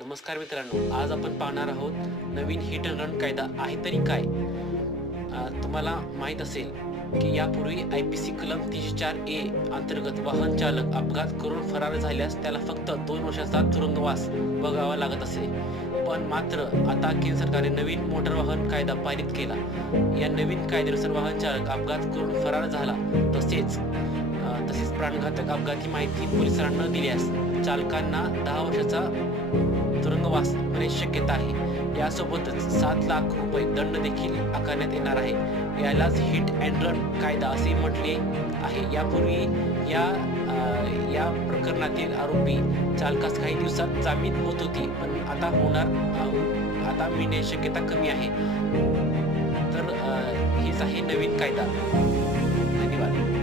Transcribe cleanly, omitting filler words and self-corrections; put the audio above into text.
नमस्कार मित्रांनो, आज आपण पाहणार आहोत नवीन हिट अँड रन कायदा आहे तरी काय. तुम्हाला माहीत असेल की यापूर्वी IPC कलम 304A अंतर्गत वाहन चालक अपघात करून फरार झाल्यास त्याला फक्त 2 वर्षाचा तुरुंगवास भोगावा लागत असे. पण मात्र आता केंद्र सरकारने नवीन मोटार वाहन कायदा पारित केला. या नवीन कायद्यानुसार वाहन चालक अपघात करून फरार झाला तसेच प्राणघातक अपघाती माहिती पोलिसांना न दिल्यास चालकांना 10 वर्षाचा तुरुंगवास होण्याची शक्यता आहे. यासोबतच 7 लाख रुपये दंड देखील आकारण्यात येणार आहे. यालाच हिट अँड रन कायदा असे म्हटले आहे. यापूर्वी या प्रकरणातील आरोपी चालकास काही दिवसात जामीन होत होती, पण आता मिळण्याची शक्यता कमी आहे. तर हीच आहे नवीन कायदा. धन्यवाद.